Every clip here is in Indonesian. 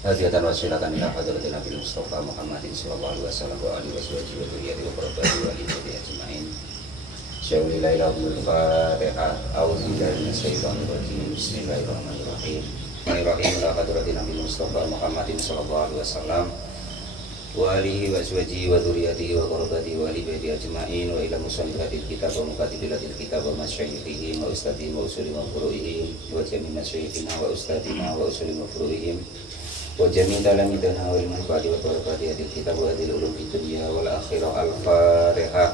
Hadiatan wasilatan ila hadratin Nabi Mustafa Muhammadin sallallahu alaihi wasallam wa alihi washabihi wa dzurriyyati wa qurrati wa alihi ajmain. Syaulillahi lahumul Fatihah. A'udzu billahi minasyaitonir rajim. Bismillahirrahmanirrahim. Bismillahirrahmanirrahim. Ila hadratin Nabi Mustafa Muhammadin sallallahu alaihi wasallam wa alihi washabihi wa dzurriyyati wa qurrati wa alihi ajmain wa ila musannifatil kitab wa mukatibilatil kitab wa masyayikhihi wa ustadihim wa usuli wa furu'ihim wa jami' masyayikhina wa ustadina wa usuli wa furu'ihim wa jami' talamidana wal manfaati wa barakati hadil kitab wa hadil ulum fid dunya wal akhirah. Al-Fatihah.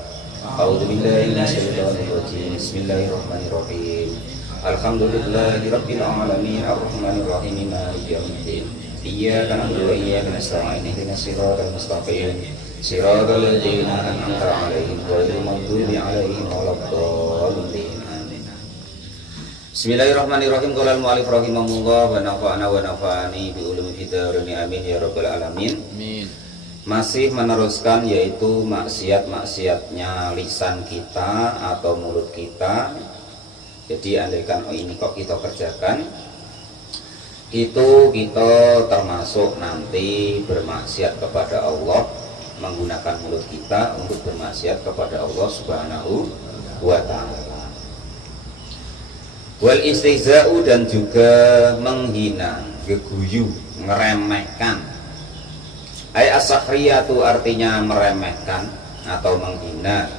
A'udzu billahi minasyaitonir rajim. Bismillahirrahmanirrahim. Alhamdulillahi rabbil alamin arrahmanir rahim maliki yaumiddin. Iyyaka na'budu wa iyyaka nasta'in ihdinas siratal mustaqim siratal ladzina an'amta 'alaihim ghairil maghdubi 'alaihim waladdallin. Bismillahirrahmanirrahim. Qala al-mu'allif rahimahullah wa nafa'ana wa nafa'ani bi ulumi fiddarini amin ya rabbal alamin. Amin. Masih meneruskan yaitu maksiat-maksiatnya lisan kita atau mulut kita. Jadi andaikan ini kok kita kerjakan, itu kita termasuk nanti bermaksiat kepada Allah menggunakan mulut kita untuk bermaksiat kepada Allah Subhanahu wa ta'ala. Wal istihza'u, dan juga menghina, geguyu, meremehkan. Ay as-sakhriyatu, artinya meremehkan atau menghina.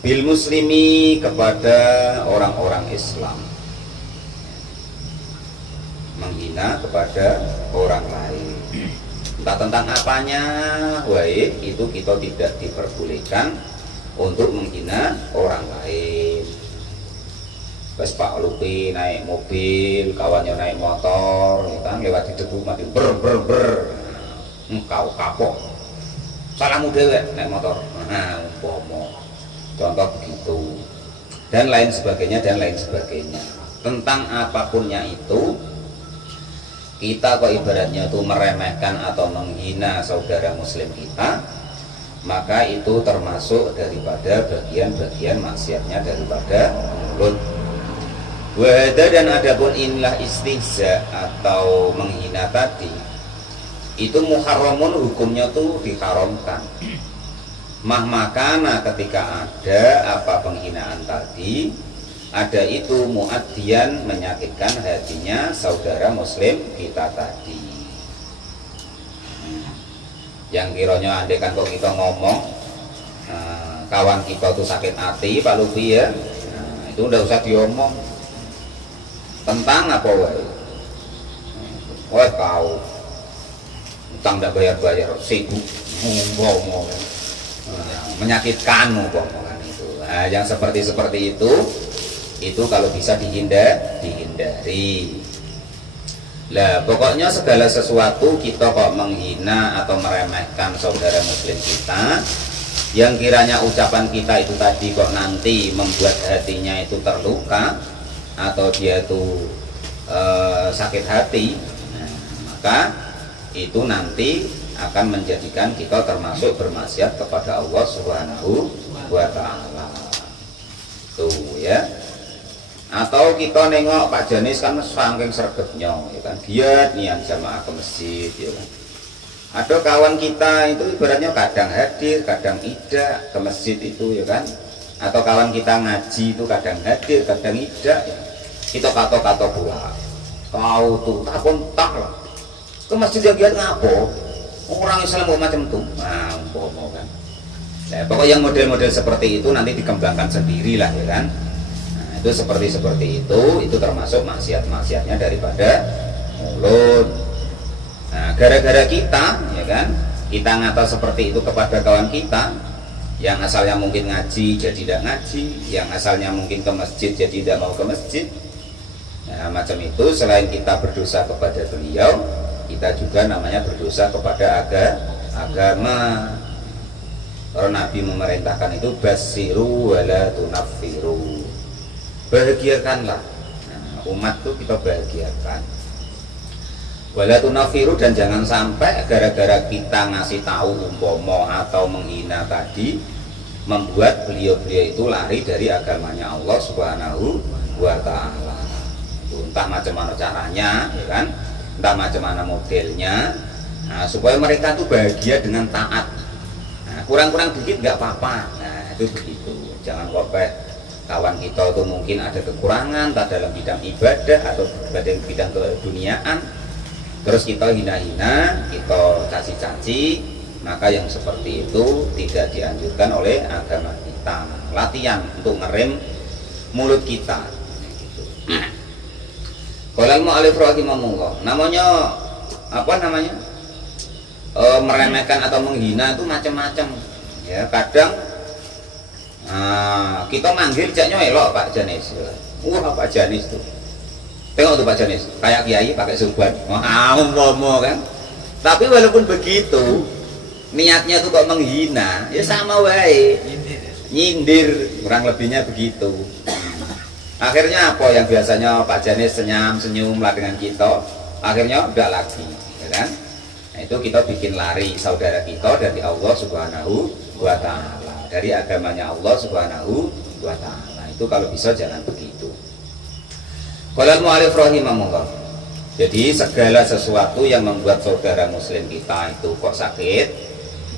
Bil muslimi, kepada orang-orang Islam. Menghina kepada orang lain. Entah tentang apanya, baik itu kita tidak diperbolehkan untuk menghina orang lain. Pas Pak Lupi naik mobil, kawannya naik motor, ya kan, lewat di debu mati ber, engkau kapok, salahmu dewek naik motor, nah umpama contoh begitu, dan lain sebagainya. Tentang apapunnya itu, kita kok ibaratnya itu meremehkan atau menghina saudara muslim kita, maka itu termasuk daripada bagian-bagian maksiatnya daripada mulut. Wada, dan adapun inilah istihza atau menghina tadi, itu muharramun, hukumnya tuh diharamkan. Mahmakana, ketika ada apa penghinaan tadi, ada itu muaddian, menyakitkan hatinya saudara muslim kita tadi. Yang kiranya andaikan kok kita ngomong kawan kita tuh sakit hati, Pak Lufi ya, itu udah usah diomong. Tentang apa wae? Wah kau utang tidak bayar-bayar, sibuk ngomong, menyakitkan ngomongan itu. Nah, yang seperti itu kalau bisa dihindari. Lah pokoknya segala sesuatu kita kok menghina atau meremehkan saudara muslim kita, yang kiranya ucapan kita itu tadi kok nanti membuat hatinya itu terluka atau dia itu sakit hati, nah, maka itu nanti akan menjadikan kita termasuk bermaksiat kepada Allah Subhanahu wa ta'ala. Tuh ya. Atau kita nengok Pak Janis kan saking sregepnya, ya kan, dia niat jamaah ke masjid, ya kan. Ada kawan kita itu ibaratnya kadang hadir, kadang tidak ke masjid itu, ya kan. Atau kawan kita ngaji itu kadang hadir, kadang tidak, ya. Kita kata-kata pula, kau tuh tak kontak lah ke masjid yang giat ngapo, orang Islam mau macam tuh, nah umpama kan. Nah, pokoknya yang model-model seperti itu nanti dikembangkan sendirilah, ya kan. Nah, itu seperti itu termasuk maksiat-maksiatnya daripada mulut. Nah, gara-gara kita, ya kan, kita ngata seperti itu kepada kawan kita, yang asalnya mungkin ngaji jadi tidak ngaji, yang asalnya mungkin ke masjid jadi tidak mau ke masjid. Nah, macam itu, selain kita berdosa kepada beliau, kita juga namanya berdosa kepada agama. Kalau Nabi memerintahkan itu basiru wala tunaffiru, bahagiakanlah. Nah, umat itu kita bahagiakan. Wala tunaffiru, dan jangan sampai gara-gara kita ngasih tahu umpama atau menghina tadi membuat beliau-beliau itu lari dari agamanya Allah Subhanahu wa ta'ala. Entah macam mana caranya, ya kan. entah macam mana modelnya, nah, supaya mereka tuh bahagia dengan taat. Nah, kurang-kurang dikit nggak apa-apa. Nah, itu begitu. Jangan sampai kawan kita itu mungkin ada kekurangan tak dalam bidang ibadah atau bidang keduniaan, terus kita hina-hina, kita caci-caci, maka yang seperti itu tidak dianjurkan oleh agama kita. Latihan untuk ngerem mulut kita. Qala al-mu'allif rahimahullah, namanya apa namanya? Meremehkan atau menghina itu macam-macam. Ya, kadang kita manggil caknya elok Pak Janis. Pak Janis tuh. Tengok tuh Pak Janis, kayak kiai pakai surban. Mau kan. Tapi walaupun begitu, niatnya tuh kok menghina, ya sama wae. Nyindir, kurang lebihnya begitu. Akhirnya apa yang biasanya Pak Janis senyum lah dengan kita, akhirnya udah lagi, ya kan? Nah, itu kita bikin lari saudara kita dari Allah Subhanahu wa Ta'ala, dari agamanya Allah Subhanahu wa Ta'ala. Itu kalau bisa jangan begitu. Qala al-mu'allif rahimahullah. Jadi segala sesuatu yang membuat saudara muslim kita itu kok sakit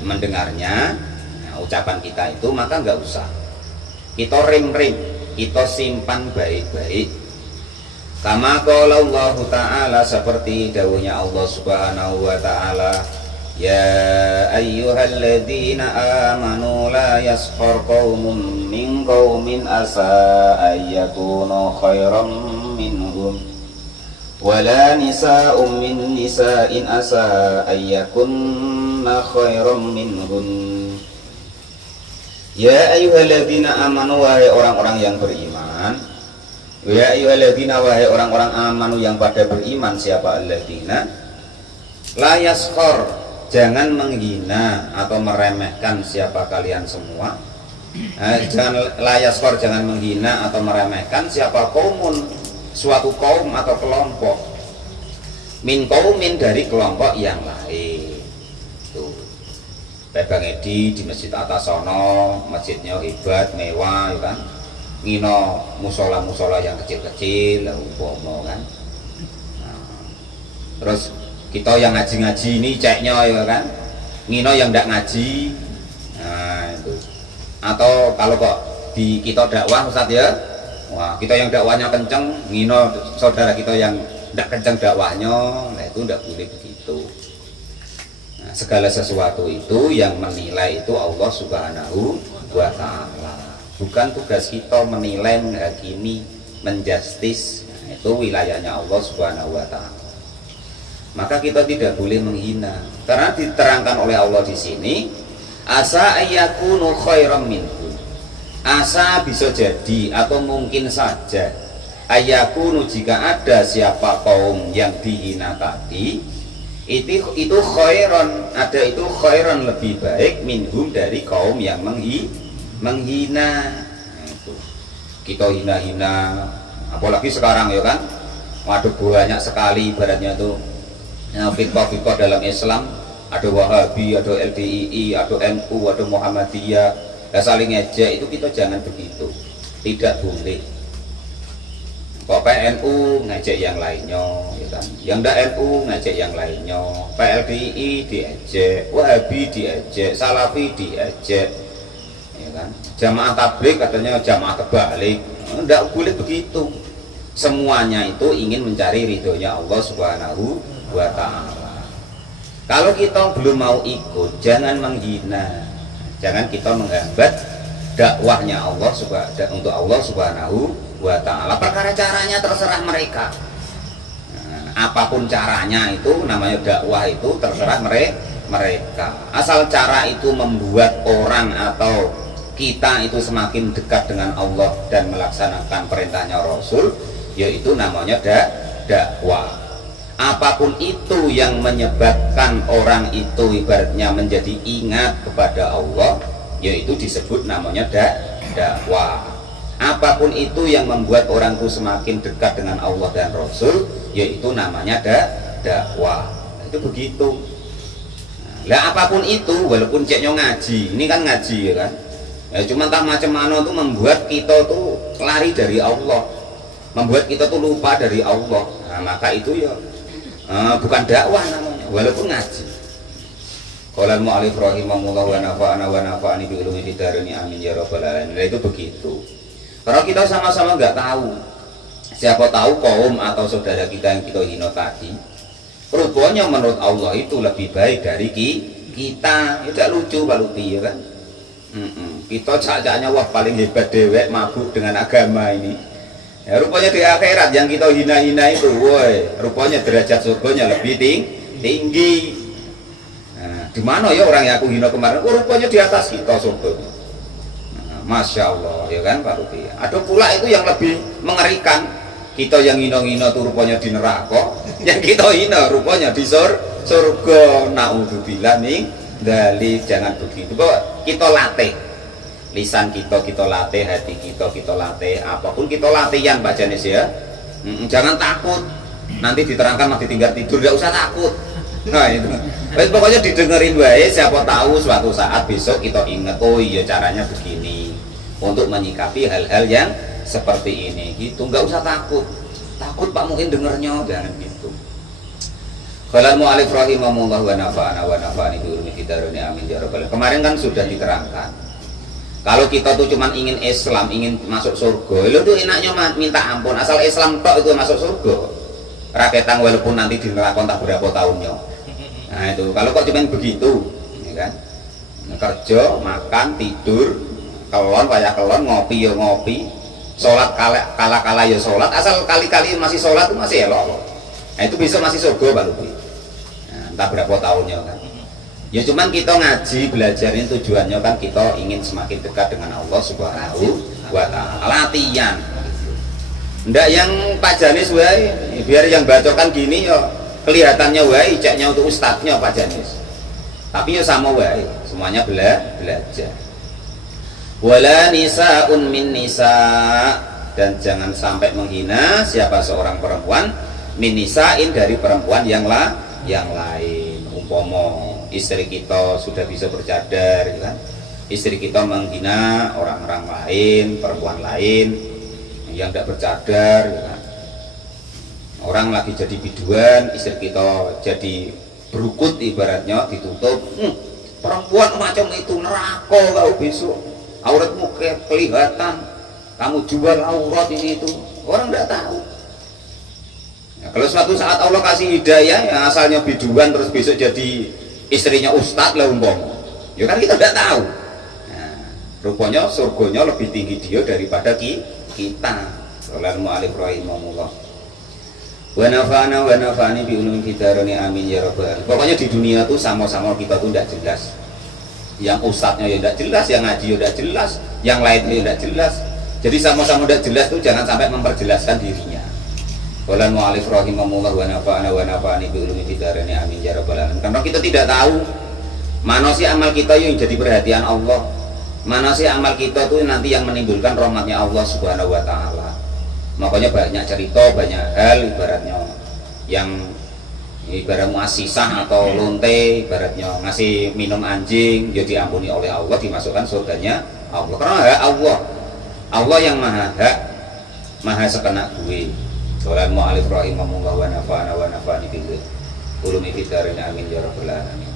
mendengarnya, nah, ucapan kita itu, maka nggak usah kita rem-rem, kita simpan baik-baik. Kama qala Allah Ta'ala, seperti dawuhnya Allah Subhanahu wa Ta'ala, ya ayyuhalladzina amanu la yaskhar qaumun min qaumin asa ayyakunu khairam minhum wala nisa'un min nisa'in asa ayyakunna khairam minhun. Ya ayyuhalladzina amanu, wahai orang-orang yang beriman. Ya ayyuhalladzina, wahai orang-orang amanu yang pada beriman. Siapa alladzina? La yaskhar, jangan menghina atau meremehkan siapa kalian semua. Jangan la yaskhar, jangan menghina atau meremehkan siapa qaumun, suatu kaum atau kelompok. Min qaumin, dari kelompok yang lain. Bang Edi di masjid atas sono, masjidnya hebat, mewah, ya kan? Ngino musola-musola yang kecil-kecil, umpama kan? Nah, terus kita yang ngaji-ngaji ini ceknya, ya kan? Ngino yang ndak ngaji, nah itu. Atau kalau kok di kita dakwah Ustaz ya, wah kita yang dakwahnya kenceng, ngino saudara kita yang ndak kenceng dakwahnya, nah itu ndak boleh begitu. Segala sesuatu itu yang menilai itu Allah Subhanahu wa Ta'ala. Bukan tugas kita menilai, menghakimi, menjustis. Nah, itu wilayahnya Allah Subhanahu wa Ta'ala. Maka kita tidak boleh menghina, karena diterangkan oleh Allah di sini, asa ayyakunu khairam minhum. Asa bisa jadi atau mungkin saja, ayyakunu, jika ada siapa kaum yang dihina tadi, itu khairan, ada itu khairan, lebih baik minhum, dari kaum yang menghina. Itu kita hina-hina, apalagi sekarang ya kan, waduh banyak sekali ibaratnya tuh firqah-firqah dalam Islam, ada Wahabi, ada LDII, ada NU, ada Muhammadiyah, ya saling ngejek. Itu kita jangan begitu, tidak boleh. Kok PNU ngajak yang lainnya, ya kan? Yang ndak NU ngajak yang lainnya, PLDI diejek, Wahabi diejek, Salafi diejek, ya kan? Jamaah tabligh katanya jamaah terbalik, ndak boleh begitu. Semuanya itu ingin mencari ridhonya Allah Subhanahu wa Ta'ala. Kalau kita belum mau ikut, jangan menghina, jangan kita menghambat dakwahnya Allah untuk Allah Subhanahu wa Ta'ala. Perkara caranya terserah mereka. Nah, apapun caranya itu namanya dakwah, itu terserah mereka. Asal cara itu membuat orang atau kita itu semakin dekat dengan Allah dan melaksanakan perintahnya Rasul, yaitu namanya dakwah. Apapun itu yang menyebabkan orang itu ibaratnya menjadi ingat kepada Allah, yaitu disebut namanya dakwah. Apapun itu yang membuat orang itu semakin dekat dengan Allah dan Rasul, yaitu namanya dakwah. Itu begitu. Lah apapun itu, walaupun ceknya ngaji, ini kan ngaji ya kan, ya cuma tak macam mana tuh membuat kita tuh lari dari Allah, membuat kita tuh lupa dari Allah. Nah, maka itu ya bukan dakwah namanya, walaupun ngaji. Qala al-mu'allif rahimahullah wa nafa'ani bi ulumi fid dharain amin ya rabbal alamin. Nah, itu begitu. Kalau kita sama-sama nggak tahu, siapa tahu kaum atau saudara kita yang kita hina tadi, rupanya menurut Allah itu lebih baik dari kita. Itu lucu Pak Luti ya kan? Kita cak-caknya wah paling hebat dewek mabuk dengan agama ini. Ya, rupanya di akhirat yang kita hina-hina itu, woi, rupanya derajat surganya lebih tinggi. Nah, di mana ya orang yang aku hina kemarin? Rupanya di atas kita surganya. Nah, Masya Allah, ya kan Pak Rupi. Ada pula itu yang lebih mengerikan. Kita yang hina-hina itu rupanya di neraka, yang kita hina rupanya di surga. Naudzubillah nih, dari jangan begitu. Kok kita latih. Lisan kita latih, hati kita latih, apapun kita latihan Pak Janis ya. Jangan takut nanti diterangkan masih tinggal tidur, gak usah takut. Nah itu pokoknya didengerin wae, siapa tahu suatu saat besok kita ingat, oh iya caranya begini untuk menyikapi hal-hal yang seperti ini gitu. Gak usah takut Pak mungkin dengernya, jangan gitu. Qala al-mu'allif rahimahullah wa nafa'ani bi ulumi fid dharain amin ya rabbal alamin. Kemarin kan sudah diterangkan, kalau kita tuh cuman ingin Islam, ingin masuk surga, itu tuh enaknya minta ampun, asal Islam tok itu masuk surga. Raketang walaupun nanti di neraka tak berapa tahunnya. Nah itu, kalau kok cuman begitu, ya kan? Kerja, makan, tidur, kelon, payah kelon, ngopi ya ngopi, sholat kala ya sholat, asal kali-kali masih sholat itu masih elok. Nah itu besok masih surga Pak Lupi. Nah, entah berapa tahunnya kan. Ya cuman kita ngaji belajar ini tujuannya kan kita ingin semakin dekat dengan Allah Subhanahu wa ta'ala. Latihan. Ndak yang Pak Janis wae, biar yang bacokan gini ya kelihatannya wae ijeknya untuk ustadznya Pak Janis. Tapi ya sama wae, semuanya belajar. Wala nisaun min nisa, dan jangan sampai menghina siapa seorang perempuan min nisain dari perempuan yang lain. Umpama istri kita sudah bisa bercadar, kan? Istri kita menghina orang-orang lain, perempuan lain yang tidak bercadar, kan? Orang lagi jadi biduan, istri kita jadi berukut ibaratnya ditutup. Perempuan macam itu neraka kau besok, auratmu kelihatan, kamu jual aurat ini itu, orang tidak tahu. Nah, kalau suatu saat Allah kasih hidayah yang asalnya biduan terus besok jadi istrinya ustadz lah ya kan kita tidak tahu. Nah, rupanya surganya lebih tinggi dia daripada kita. Qala al-mu'allif rahimahullah wa nafa'ani bi ulumi fid dharain amin ya rabbal alamin. Pokoknya di dunia tuh sama-sama kita tuh tidak jelas. Yang ustadznya ya tidak jelas, yang ngaji ya tidak jelas, yang lainnya ya tidak jelas. Jadi sama-sama tidak jelas tuh jangan sampai memperjelaskan dirinya. Qala al-mu'allif rahimahullah wa nafa'ani bi ulumi fid dharain amin ya rabbal alamin. Karena kita tidak tahu mana sih amal kita yang jadi perhatian Allah, mana sih amal kita tuh nanti yang menimbulkan rahmatnya Allah Subhanahu wa ta'ala. Makanya banyak cerita, banyak hal ibaratnya yang ibarat muasisah atau lonte, ibaratnya ngasih minum anjing ya diampuni oleh Allah, dimasukkan surganya Allah. Karena Allah yang maha sekenak gue. Qala al-mu'allif rahimahullah wa nafa'ani bi ulumi fid dharain amin ya rabbal alamin.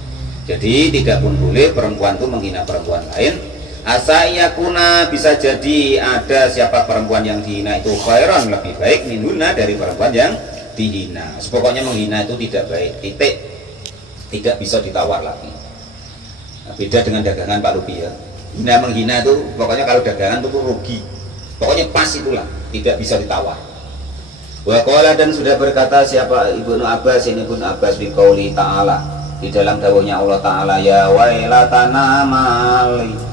Jadi tidak pun boleh perempuan itu menghina perempuan lain. Asa yakuna, bisa jadi ada siapa perempuan yang dihina itu khairan, lebih baik minuna dari perempuan yang dihina. Pokoknya menghina itu tidak baik, titik, tidak bisa ditawar lagi. Nah, beda dengan dagangan Pak Lupi ya. Menghina itu pokoknya kalau dagangan itu rugi, pokoknya pas itulah, tidak bisa ditawar. Wa qala, dan sudah berkata siapa Ibnu Abbas, ini Ibnu Abbas bi qauli ta'ala, di dalam dawuhnya Allah Ta'ala, ya wailatana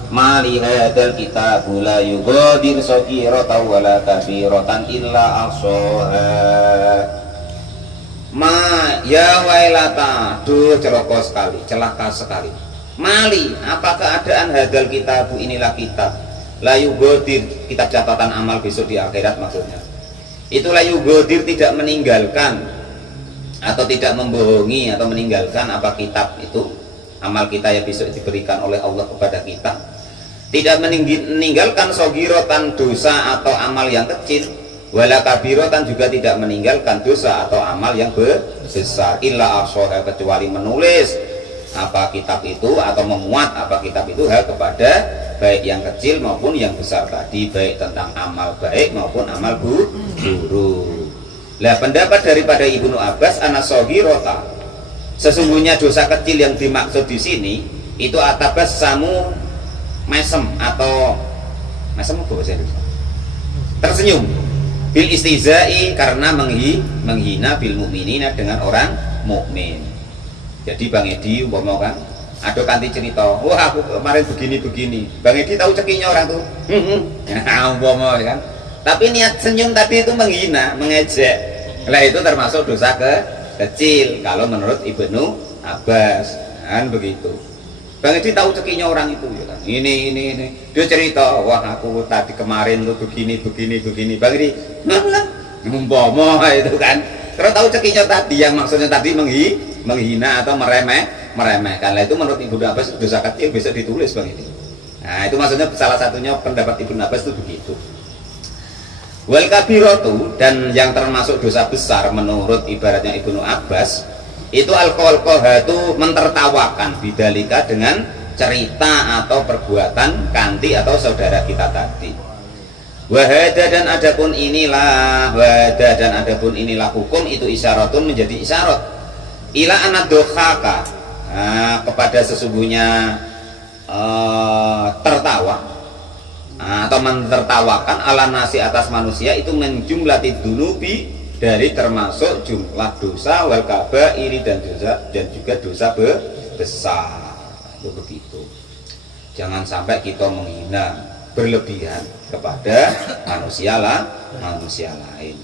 mali hadal kitabu la yugadir saghiratan wala kabiratan illa ahsaha. Ya wailata, duh celaka sekali. Mali, apa keadaan hadal kitabu, inilah kitab, la yugadir, kitab catatan amal besok di akhirat maksudnya. Itu la yugadir, tidak meninggalkan atau tidak membohongi atau meninggalkan apa kitab itu, amal kita yang besok diberikan oleh Allah kepada kita. Tidak meninggalkan sogirotan, dosa atau amal yang kecil, wala kabirotan, juga tidak meninggalkan dosa atau amal yang besar, illa ahsaha, kecuali menulis apa kitab itu atau memuat apa kitab itu kepada baik yang kecil maupun yang besar tadi, baik tentang amal baik maupun amal buruk. Lah pendapat daripada Ibnu Abbas anasohirota, sesungguhnya dosa kecil yang dimaksud di sini itu atabas samu mesem atau mesem apa bahasa Indonesia? Tersenyum bil istizai, karena menghina bil mukminina, dengan orang mukmin. Jadi Bang Edi umpama kan ada kanti cerita, wah aku kemarin begini Bang Edi tahu cekinya orang tuh umpama kan, tapi niat senyum tadi itu menghina, mengejek. Lah itu termasuk dosa kecil kalau menurut Ibnu Abbas kan begitu. Bang Edi tahu cekinya orang itu ya kan, ini dia cerita, wah aku tadi kemarin tuh begini Bang Edi umpama itu kan, terus tahu cekinya tadi yang maksudnya tadi menghina atau meremehkan. Lah itu menurut Ibnu Abbas dosa kecil, bisa ditulis Bang ini. Nah itu maksudnya salah satunya pendapat Ibnu Abbas itu begitu. Wal kabiratu, dan yang termasuk dosa besar menurut ibaratnya Ibnu Abbas itu al-qalqahatu, mentertawakan bidalika, dengan cerita atau perbuatan kanti atau saudara kita tadi. Wahada, dan adapun inilah hukum itu isyaratun, menjadi isyarat ila anadohaka, kepada sesungguhnya tertawa atau mentertawakan ala nasi, atas manusia, itu menjumlati dunubi, dari termasuk jumlah dosa, wal kabairi, dan juga dosa besar. Itu begitu. Jangan sampai kita menghina berlebihan kepada manusia lain.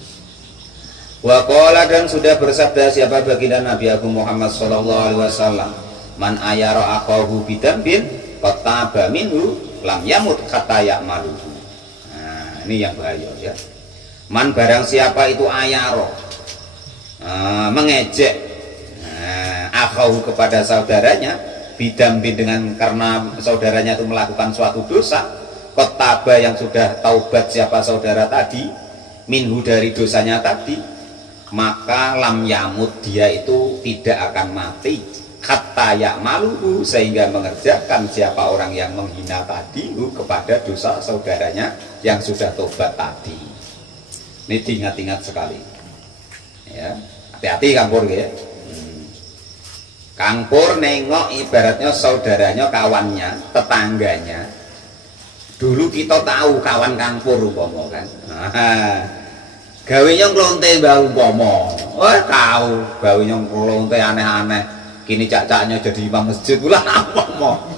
Wa qala, dan sudah bersabda siapa baginda Nabi Agung Muhammad sallallahu alaihi wasallam, man ayara akahu bidambin qataba minhu lam yamut kata ya'maluhu. Nah, ini yang bahaya ya. Man, barang siapa itu ayaro, mengejek akahu, kepada saudaranya, bidambin, dengan karena saudaranya itu melakukan suatu dosa, qataba, yang sudah taubat siapa saudara tadi, minhu, dari dosanya tadi, maka lam yamut, dia itu tidak akan mati, kata ya'maluhu, sehingga mengerjakan siapa orang yang menghina tadi kepada dosa saudaranya yang sudah tobat tadi. Ini diingat-ingat sekali ya, hati-hati Kangpur ya. Kangpur nengok ibaratnya saudaranya, kawannya, tetangganya. Dulu kita tahu kawan Kangpur umpama kan, gawenya nglonte mbah umpama, tahu gawenya nglonte aneh-aneh, kini cak-caknya jadi imam masjid pula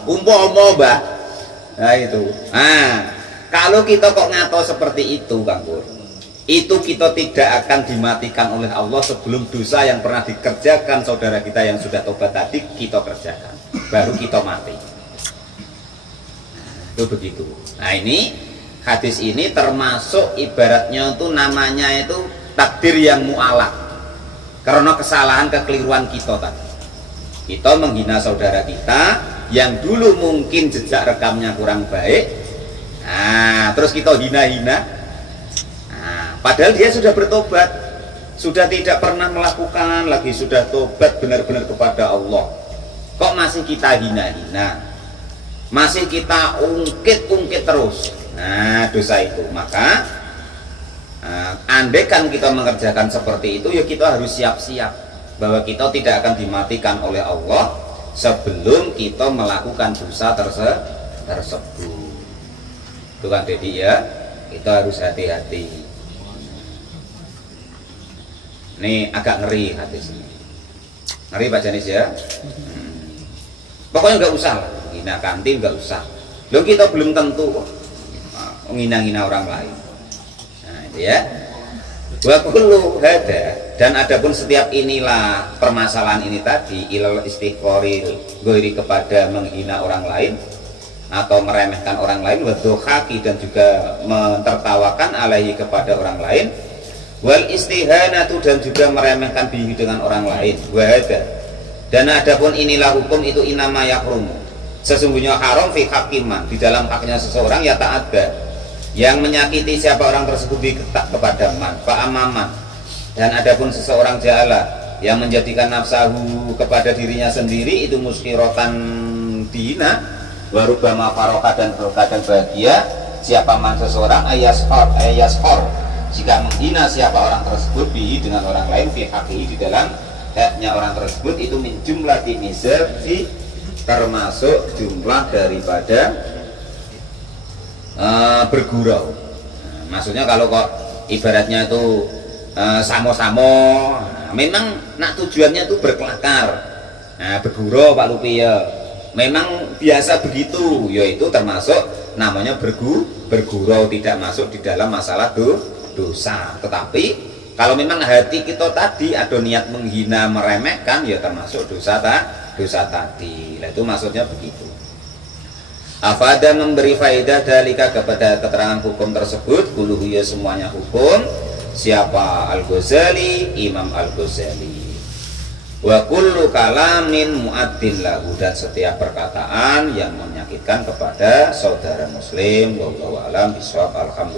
umpama mbah. Nah itu, kalau kita kok ngato seperti itu Kangpur, itu kita tidak akan dimatikan oleh Allah sebelum dosa yang pernah dikerjakan saudara kita yang sudah tobat tadi kita kerjakan, baru kita mati. Itu begitu. Nah ini hadis ini termasuk ibaratnya itu namanya itu takdir yang mu'alak, karena kesalahan kekeliruan kita tadi. Kita menghina saudara kita yang dulu mungkin jejak rekamnya kurang baik, terus kita hina-hina, padahal dia sudah bertobat, sudah tidak pernah melakukan lagi, sudah tobat benar-benar kepada Allah. Kok masih kita hina-hina, masih kita ungkit-ungkit terus. Nah dosa itu. Maka andai kan kita mengerjakan seperti itu, ya kita harus siap-siap bahwa kita tidak akan dimatikan oleh Allah sebelum kita melakukan dosa tersebut. Itu kan Dedi ya, kita harus hati-hati. Ini agak ngeri hadis ini, ngeri Pak Janis ya. Pokoknya nggak usah lah, ngina kantin nggak usah. Loh kita belum tentu kok ngina-ngina orang lain. Nah itu ya. Wa kullu hada, dan adapun setiap inilah permasalahan ini tadi, ilal istighfaril ghairi, kepada menghina orang lain atau meremehkan orang lain, wa dhuhaki, dan juga mentertawakan alaihi, kepada orang lain, wal istihanatu, dan juga meremehkan bihi, dengan orang lain, wahada, dan adapun inilah hukum itu inama yakrumu, sesungguhnya haram fi hakiman, di dalam haknya seseorang, ya ta'adda, yang menyakiti siapa orang tersebut kepada man, fa'amaman, dan adapun seseorang jala yang menjadikan nafsahu kepada dirinya sendiri itu muskirotan dihina, warubama faroka dan bahagia siapa man seseorang ayashor jika menghina siapa orang tersebut bihi dengan orang lain fi haqihi di dalam haknya orang tersebut itu min jumlah timizati termasuk jumlah daripada bergurau. Maksudnya kalau kok ibaratnya itu samo-samo, memang nak tujuannya itu berkelakar, bergurau Pak Lupi ya, memang biasa begitu, yaitu termasuk namanya bergurau, tidak masuk di dalam masalah dosa. Tetapi kalau memang hati kita tadi ada niat menghina, meremehkan, ya termasuk dosa tadi. Nah, itu maksudnya begitu. Afada memberi faedah dalika kepada keterangan hukum tersebut, kuluhu ya semuanya hukum. Siapa? Al-Ghazali, Imam Al-Ghazali. Wa kullu kalamin mu'addin lahu, dan setiap perkataan yang menyakitkan kepada saudara muslim. Wallahu a'lam bishawab. Alhamdulillah.